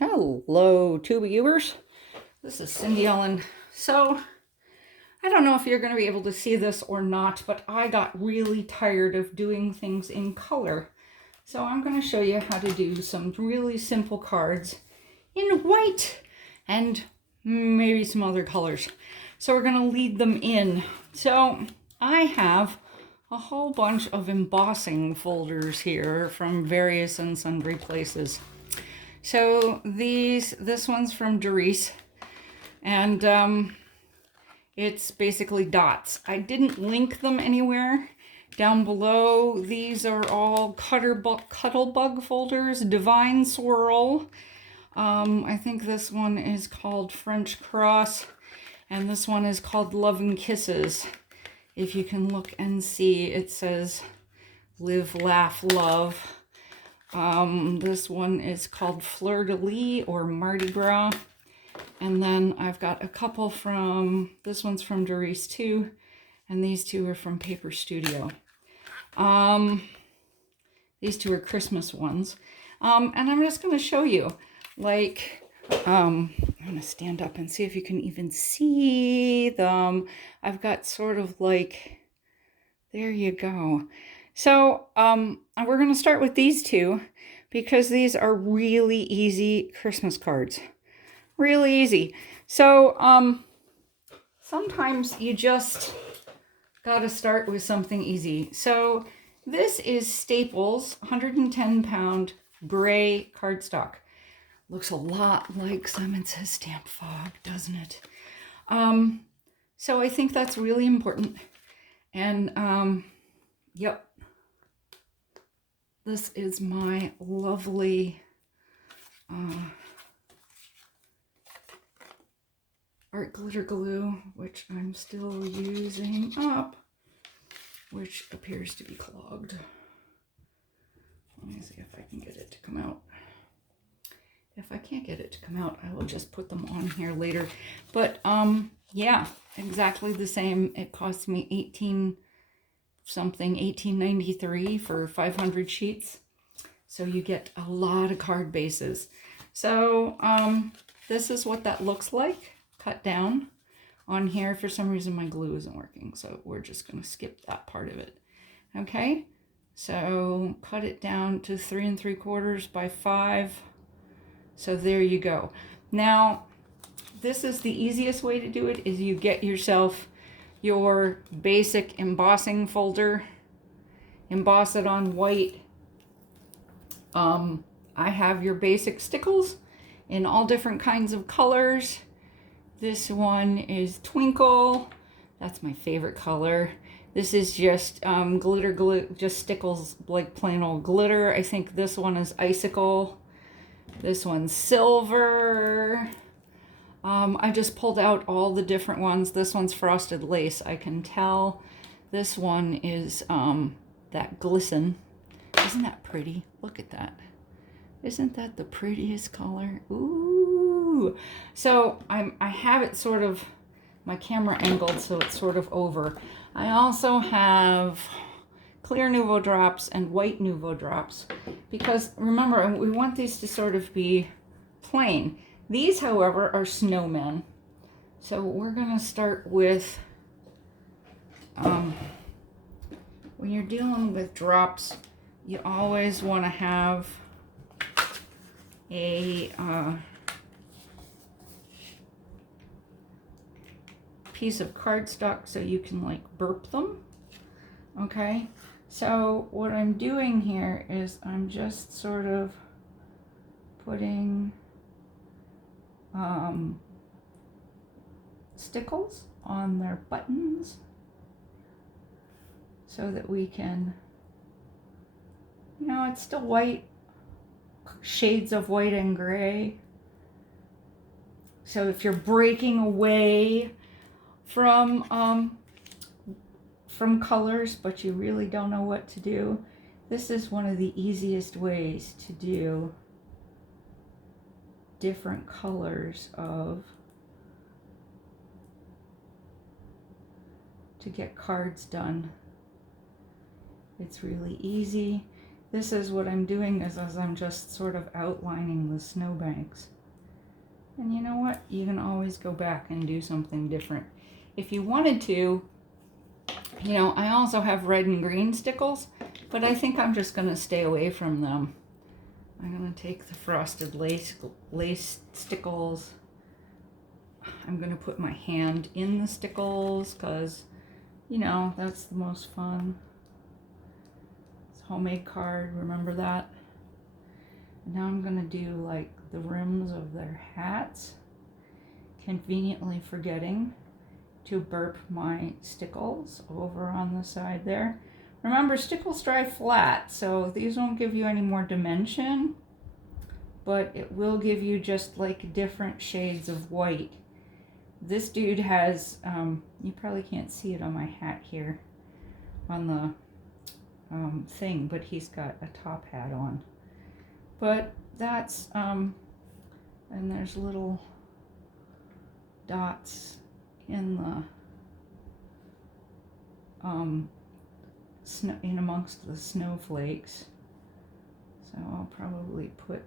Hello, TubeViewers. This is Cindy Ellen. So, I don't know if you're going to be able to see this or not, but I got really tired of doing things in color. So I'm going to show you how to do some really simple cards in white and maybe some other colors. So we're going to lead them in. So I have a whole bunch of embossing folders here from various and sundry places. So this one's from Darice, and it's basically dots. I didn't link them anywhere. Down below, these are all Cuttlebug folders, Divine Swirl. I think this one is called French Cross, and this one is called Love and Kisses. If you can look and see, it says Live, Laugh, Love. This one is called Fleur de Lis or Mardi Gras. And then I've got a couple from, this one's from Darice too, and these two are from Paper Studio. These two are Christmas ones. And I'm just going to show you, like, I'm going to stand up and see if you can even see them. I've got sort of like, there you go. So we're going to start with these two because these are really easy Christmas cards. Really easy. So sometimes you just got to start with something easy. So this is Staples 110-pound gray cardstock. Looks a lot like Simon Says Stamp Fog, doesn't it? So I think that's really important. And yep. This is my lovely art glitter glue, which I'm still using up, which appears to be clogged. Let me see if I can get it to come out. If I can't get it to come out, I will just put them on here later. But yeah, exactly the same. It cost me $18.93 for 500 sheets. So you get a lot of card bases. So this is what that looks like, cut down on here. For some reason my glue isn't working, so we're just going to skip that part of it. Okay, so cut it down to 3 3/4 by 5. So there you go. Now, this is the easiest way to do it, is you get yourself your basic embossing folder, emboss it on white. I have your basic stickles in all different kinds of colors. This one is Twinkle. That's my favorite color. This is just glitter, just stickles like plain old glitter. I think this one is Icicle. This one's Silver. I just pulled out all the different ones. This one's Frosted Lace, I can tell. This one is that Glisten. Isn't that pretty? Look at that. Isn't that the prettiest color? Ooh. So I have it sort of, my camera angled so it's sort of over. I also have clear Nuvo drops and white Nuvo drops, because remember, we want these to sort of be plain. These, however, are snowmen. So we're going to start with, when you're dealing with drops, you always want to have a piece of cardstock so you can like burp them. Okay, so what I'm doing here is I'm just sort of putting stickles on their buttons so that we can, you know, it's still white, shades of white and gray. So if you're breaking away from colors but you really don't know what to do, this is one of the easiest ways to do different colors to get cards done. It's really easy. this is what I'm doing is as I'm just sort of outlining the snowbanks. And you know what? You can always go back and do something different. If you wanted to, you know, I also have red and green stickles, but I think I'm just going to stay away from them. I'm going to take the frosted lace stickles. I'm going to put my hand in the stickles because, you know, that's the most fun. It's a homemade card, remember that? Now I'm going to do like the rims of their hats, conveniently forgetting to burp my stickles over on the side there. Remember, stickles dry flat, so these won't give you any more dimension, but it will give you just like different shades of white. This dude has, you probably can't see it on my hat here, on the thing, but he's got a top hat on. But that's, and there's little dots in the, snow, in amongst the snowflakes. So I'll probably put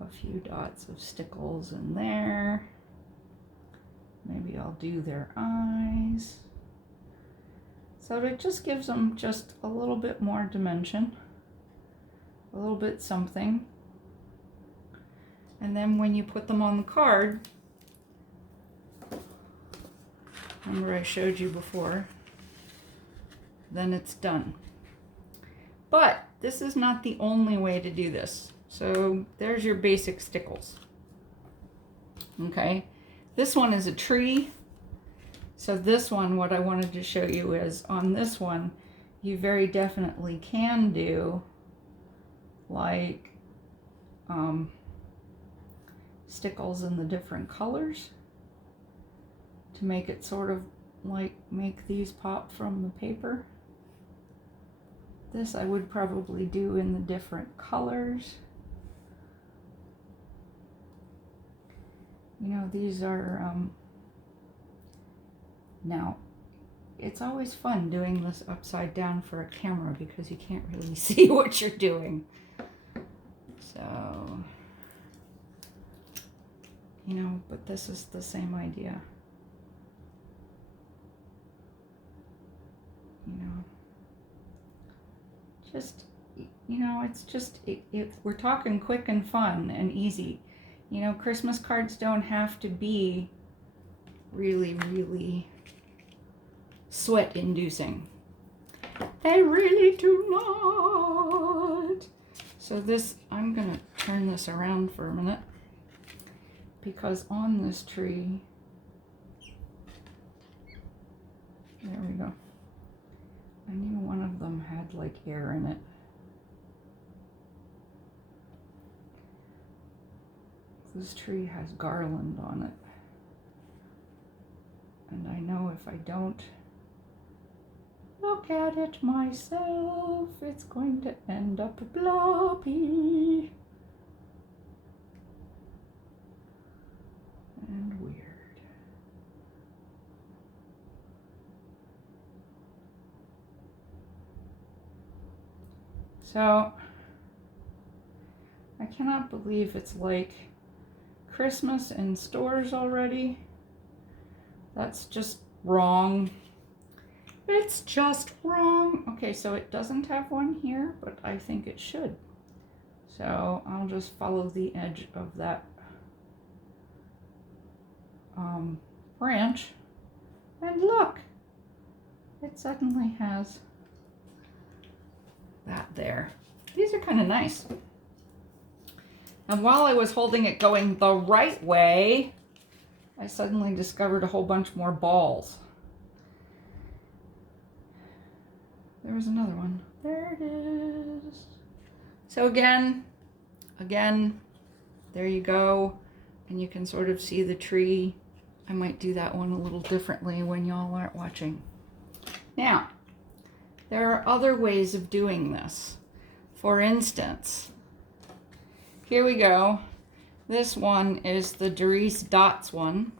a few dots of stickles in there. Maybe I'll do their eyes. So it just gives them just a little bit more dimension, a little bit something. And then when you put them on the card, remember I showed you before, then it's done. But this is not the only way to do this. So there's your basic stickles. Okay, this one is a tree. So this one, what I wanted to show you is on this one, you very definitely can do like stickles in the different colors to make it sort of like make these pop from the paper. This I would probably do in the different colors. You know, these are, now, it's always fun doing this upside down for a camera because you can't really see what you're doing. So, you know, but this is the same idea. You know, just, you know, it's just, we're talking quick and fun and easy. You know, Christmas cards don't have to be really, really sweat-inducing. They really do not. So this, I'm gonna turn this around for a minute because on this tree, there we go. I knew one of them had like air in it. This tree has garland on it. And I know if I don't look at it myself, it's going to end up bloppy and weird. So, I cannot believe it's like Christmas in stores already. That's just wrong. It's just wrong. Okay, so it doesn't have one here, but I think it should. So I'll just follow the edge of that branch. And look, it suddenly has that there. These are kind of nice. And while I was holding it going the right way, I suddenly discovered a whole bunch more balls. There was another one. There it is. So again, there you go. And you can sort of see the tree. I might do that one a little differently when y'all aren't watching. Now, there are other ways of doing this. For instance, here we go. This one is the Darice Dots one.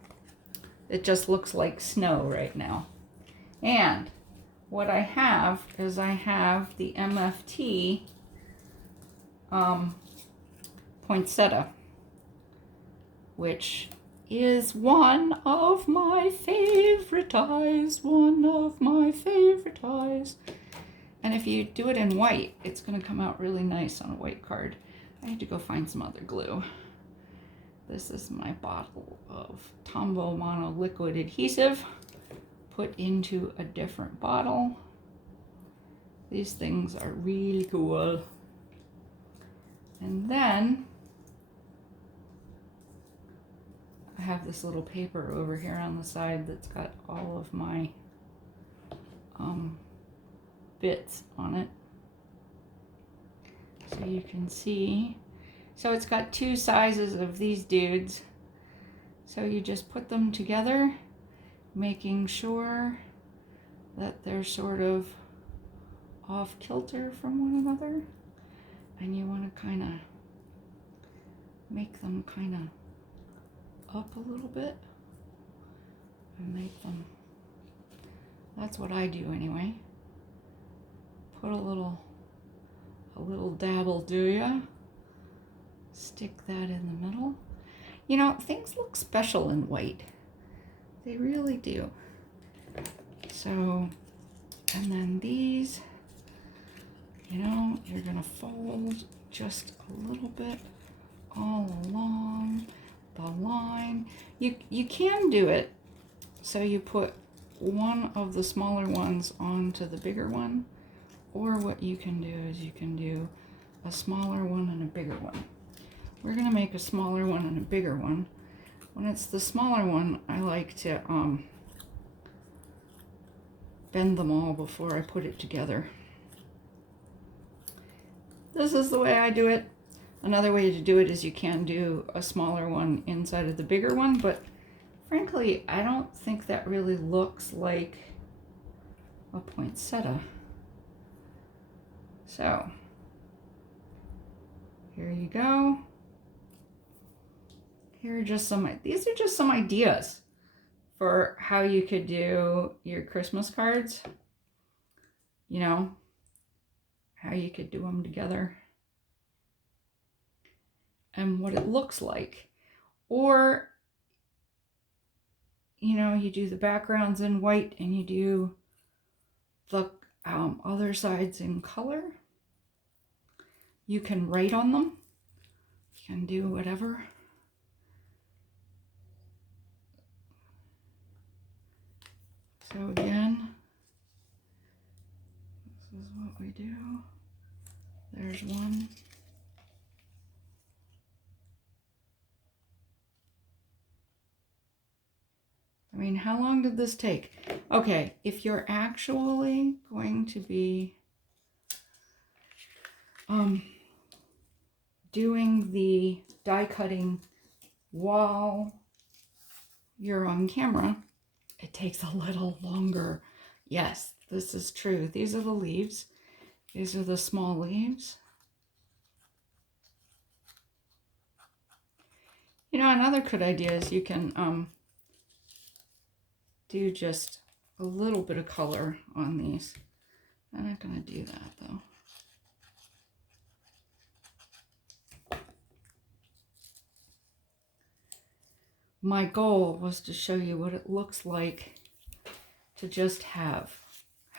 It just looks like snow right now. And what I have is I have the MFT poinsettia, which is one of my favorite dyes, And if you do it in white, it's going to come out really nice on a white card. I had to go find some other glue. This is my bottle of Tombow Mono liquid adhesive put into a different bottle. These things are really cool. And then I have this little paper over here on the side that's got all of my bits on it. So you can see. So it's got two sizes of these dudes. So you just put them together, making sure that they're sort of off kilter from one another. And you want to kind of make them kind of up a little bit and make them, that's what I do anyway. Put a little dabble, do ya? Stick that in the middle. You know, things look special in white. They really do. So, and then these, you know, you're gonna fold just a little bit all along the line. You can do it so you put one of the smaller ones onto the bigger one, or what you can do is you can do a smaller one and a bigger one. We're gonna make a smaller one and a bigger one. When it's the smaller one, I like to bend them all before I put it together. This is the way I do it. Another way to do it is you can do a smaller one inside of the bigger one, but frankly, I don't think that really looks like a poinsettia. So, here you go. Here are just these are just some ideas for how you could do your Christmas cards. You know, how you could do them together. And what it looks like. Or, you know, you do the backgrounds in white and you do the other sides in color. You can write on them. You can do whatever. So again, this is what we do. There's one. I mean, how long did this take? Okay, if you're actually going to be doing the die cutting while you're on camera, it takes a little longer. Yes, this is true. These are the leaves. These are the small leaves. You know, another good idea is you can do just a little bit of color on these. I'm not going to do that though. My goal was to show you what it looks like to just have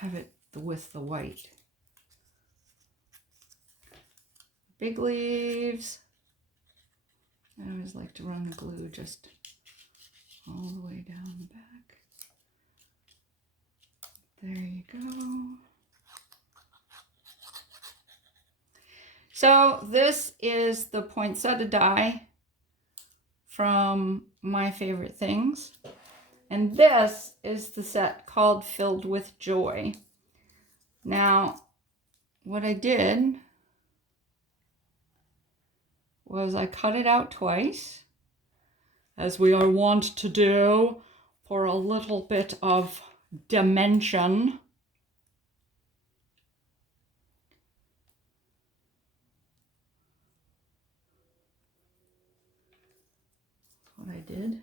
it with the white. Big leaves. I always like to run the glue just all the way down the back. There you go. So this is the poinsettia die from My Favorite Things. And this is the set called Filled with Joy. Now, what I did was I cut it out twice, as we are wont to do, for a little bit of dimension. That's what I did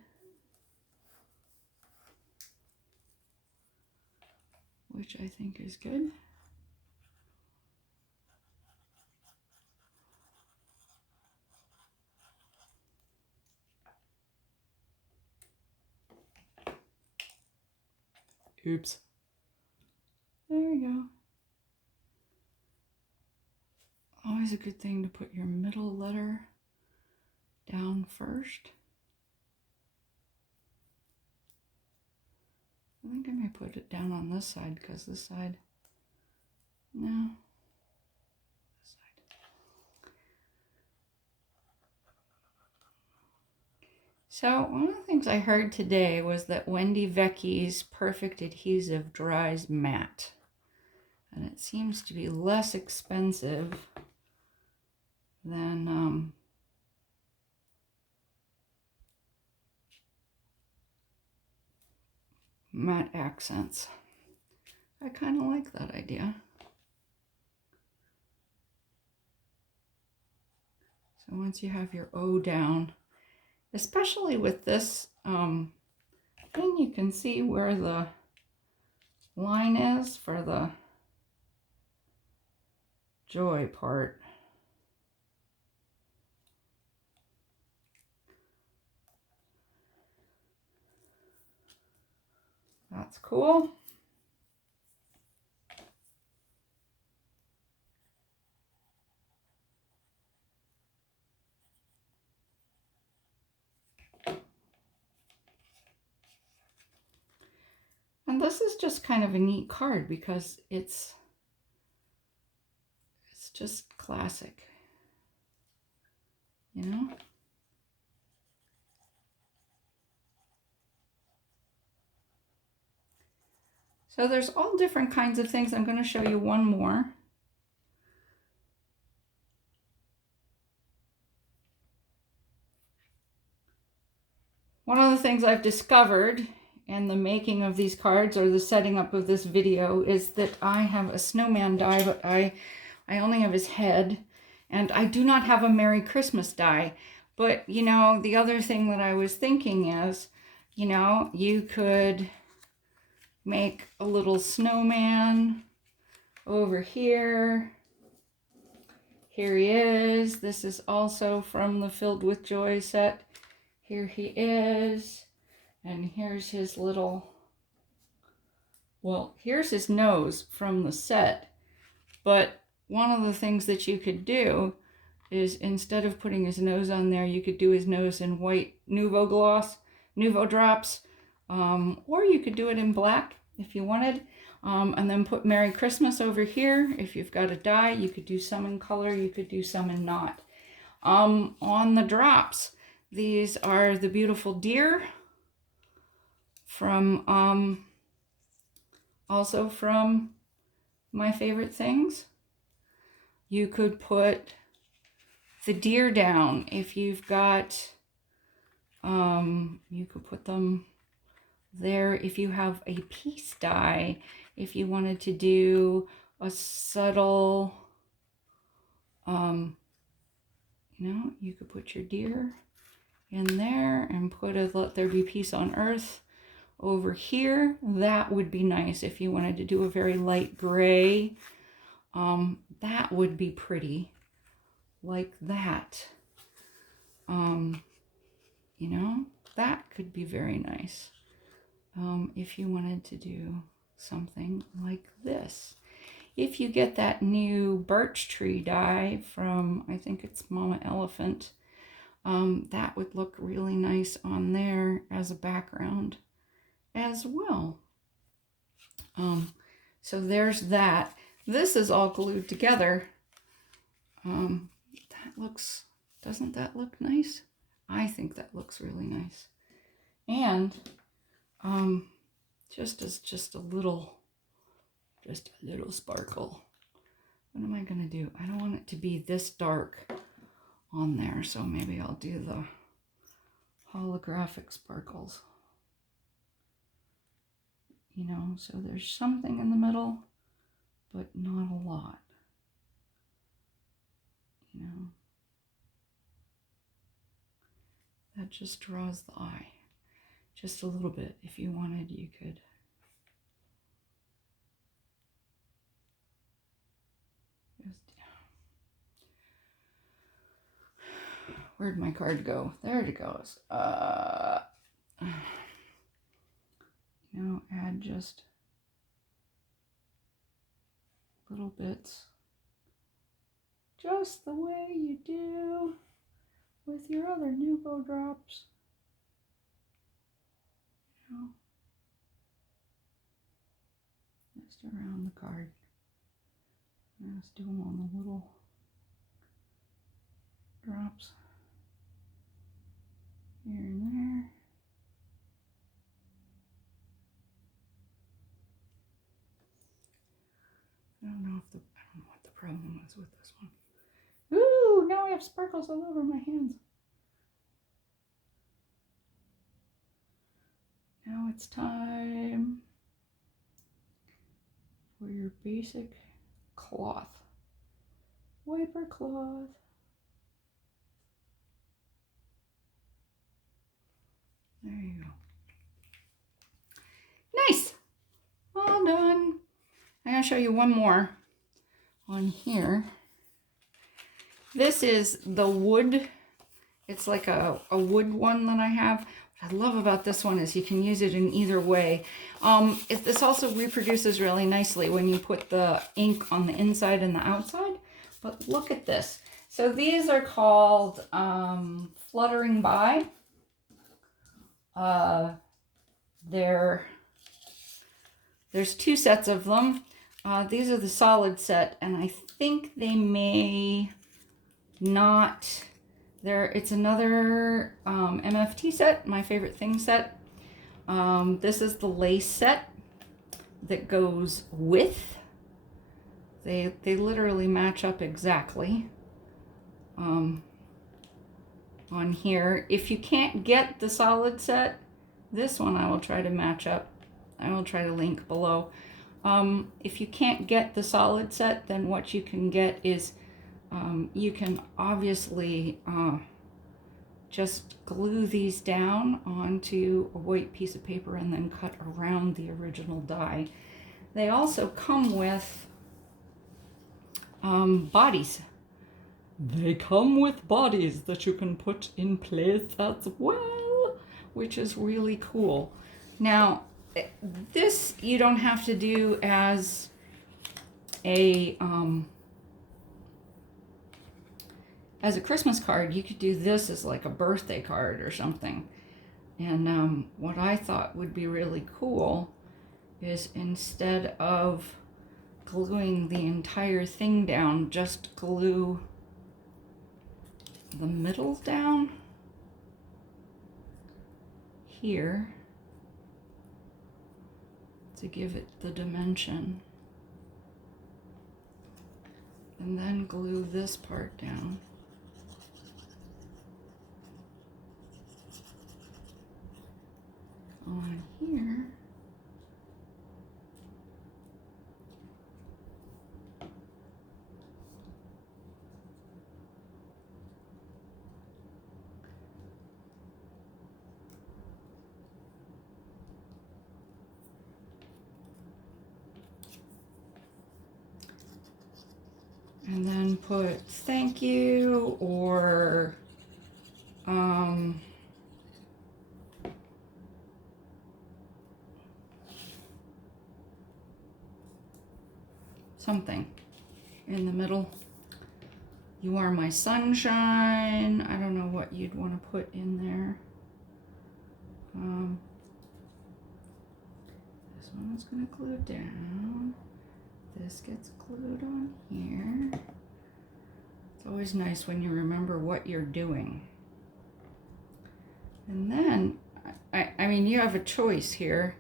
which I think is good. Oops. There we go. Always a good thing to put your middle letter down first. I think I may put it down on this side because this side, no, this side. So one of the things I heard today was that Wendy Vecchi's Perfect Adhesive dries matte. And it seems to be less expensive than matte accents. I kind of like that idea. So once you have your O down, especially with this thing, you can see where the line is for the joy part. That's cool. And this is just kind of a neat card because it's just classic, you know? So there's all different kinds of things. I'm going to show you one more. One of the things I've discovered in the making of these cards or the setting up of this video is that I have a snowman die, but I only have his head, and I do not have a Merry Christmas die. But, you know, the other thing that I was thinking is, you know, you could make a little snowman over here. Here he is. This is also from the Filled with Joy set. Here he is. And here's his little, well, here's his nose from the set. But one of the things that you could do is instead of putting his nose on there, you could do his nose in white Nuvo Gloss, Nuvo Drops, or you could do it in black if you wanted. And then put Merry Christmas over here. If you've got a die, you could do some in color, you could do some in not. On the drops, these are the beautiful deer from, also from My Favorite Things. You could put the deer down if you've got, you could put them there if you have a piece die. If you wanted to do a subtle, you know, you could put your deer in there and put a Let There Be Peace on Earth over here. That would be nice if you wanted to do a very light gray. That would be pretty, like that. You know, that could be very nice. If you wanted to do something like this. If you get that new birch tree die from, I think it's Mama Elephant, that would look really nice on there as a background as well. So there's that. This is all glued together. That looks, doesn't that look nice? I think that looks really nice. And just a little sparkle. What am I gonna do? I don't want it to be this dark on there, so maybe I'll do the holographic sparkles. You know, so there's something in the middle, but not a lot. You know, that just draws the eye. Just a little bit. If you wanted, you could Where'd my card go? There it goes. Now add just little bits. Just the way you do with your other Nuvo drops. You know, just around the card. Just do them on the little drops here and there. I don't know what the problem is with this one. Ooh, now I have sparkles all over my hands. Now it's time for your basic cloth. Wiper cloth. There you go. Nice. All done. I'm going to show you one more on here. This is the wood. It's like a wood one that I have. What I love about this one is you can use it in either way. This also reproduces really nicely when you put the ink on the inside and the outside. But look at this. So these are called Fluttering By. There's two sets of them. These are the solid set, and I think they may not. It's another MFT set, my favorite thing set. This is the lace set that goes with. They literally match up exactly on here. If you can't get the solid set, this one I will try to match up. I will try to link below. If you can't get the solid set, then what you can get is you can obviously just glue these down onto a white piece of paper and then cut around the original die. They also come with bodies. They come with bodies that you can put in place as well, which is really cool. Now, this you don't have to do as a Christmas card. You could do this as like a birthday card or something. And what I thought would be really cool is instead of gluing the entire thing down, just glue the middle down here to give it the dimension, and then glue this part down. On here. And then put thank you or something in the middle. You are my sunshine. I don't know what you'd want to put in there. This one's going to glue down. This gets glued on here. It's always nice when you remember what you're doing. And then, I mean, you have a choice here.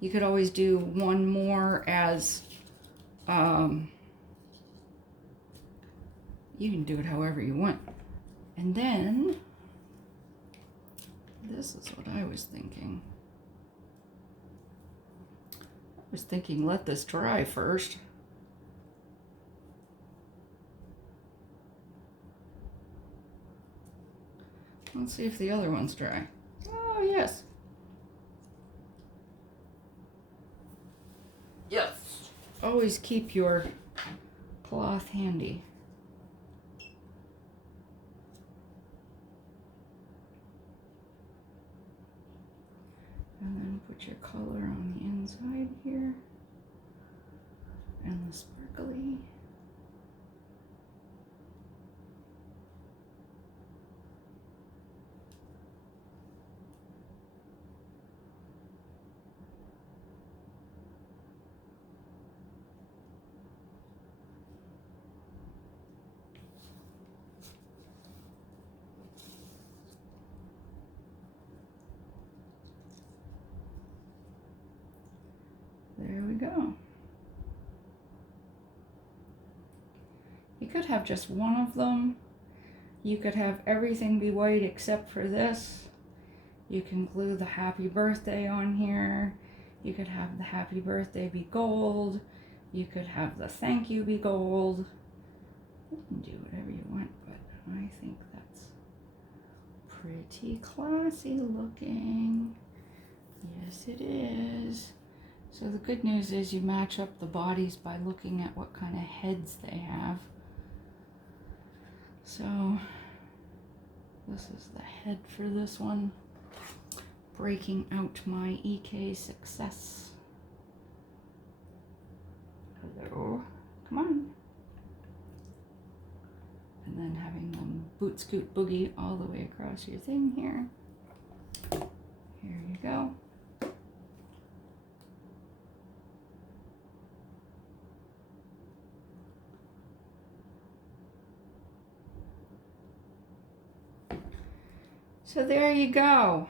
You could always do one more as, you can do it however you want. And then, this is what I was thinking. I was thinking let this dry first. Let's see if the other one's dry. Oh, yes. Yes. always keep your cloth handy. And then put your color on the inside here. And the sparkly. There we go. You could have just one of them. You could have everything be white except for this. You can glue the happy birthday on here. You could have the happy birthday be gold. You could have the thank you be gold. You can do whatever you want, but I think that's pretty classy looking. Yes, it is. So the good news is you match up the bodies by looking at what kind of heads they have. So this is the head for this one. Breaking out my EK Success. Hello, come on. And then having them boot scoot boogie all the way across your thing here. Here you go. So there you go.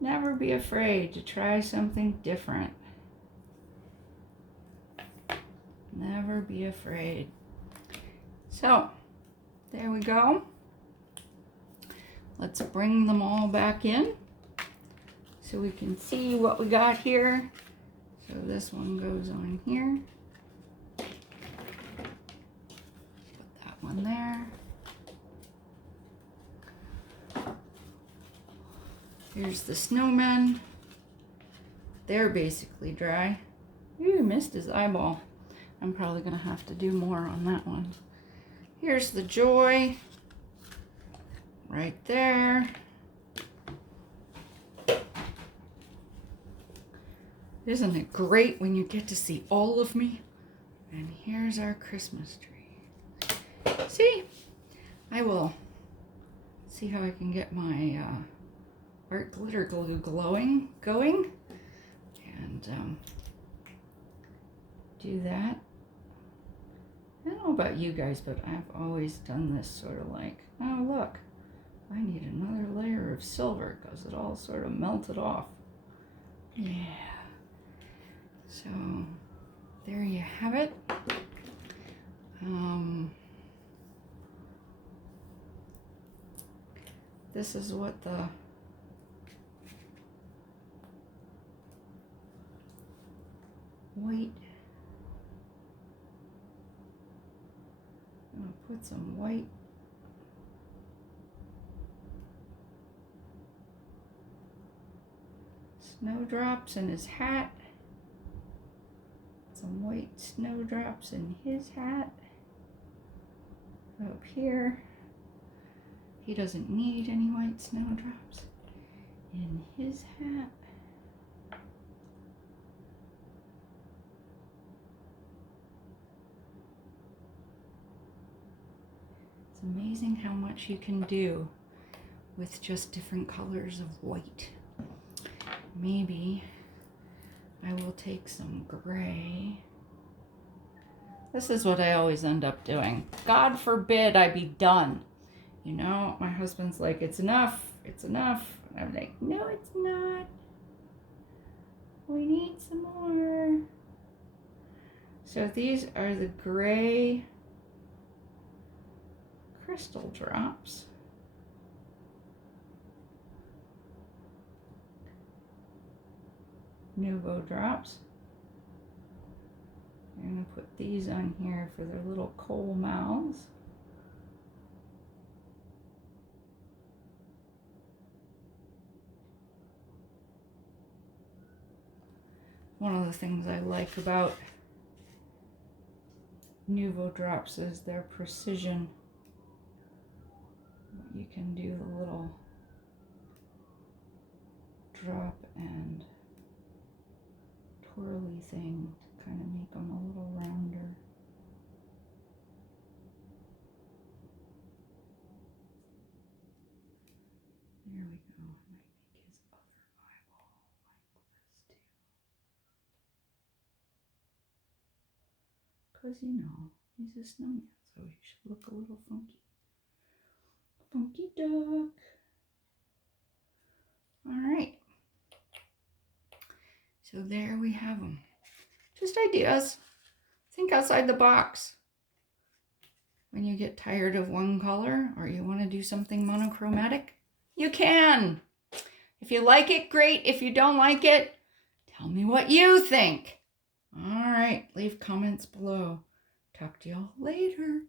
Never be afraid to try something different. Never be afraid. So, there we go. Let's bring them all back in so we can see what we got here. So this one goes on here. Put that one there. Here's the snowmen. They're basically dry. Ooh, missed his eyeball. I'm probably gonna have to do more on that one. Here's the joy. Right there. Isn't it great when you get to see all of me? And here's our Christmas tree. See? I will see how I can get my art glitter glue going, and do that. I don't know about you guys, but I've always done this sort of like, oh look, I need another layer of silver because it all sort of melted off. Yeah. So there you have it. This is what the white, I'm gonna put some white snowdrops in his hat, some white snowdrops in his hat up here. He doesn't need any white snowdrops in his hat. It's amazing how much you can do with just different colors of white. Maybe I will take some gray. This is what I always end up doing. God forbid I be done. You know, my husband's like, it's enough, it's enough. And I'm like, no, it's not. We need some more. So these are the gray crystal drops. Nuvo drops. I'm going to put these on here for their little coal mouths. one of the things I like about Nuvo drops is their precision. You can do the little drop and twirly thing to kind of make them a little rounder. There we go. I might make his other eyeball like this too. Because, you know, he's a snowman, so he should look a little funky. Funky duck. All right. So there we have them. Just ideas. Think outside the box. When you get tired of one color or you want to do something monochromatic, you can. If you like it, great. If you don't like it, tell me what you think. All right, leave comments below. Talk to y'all later.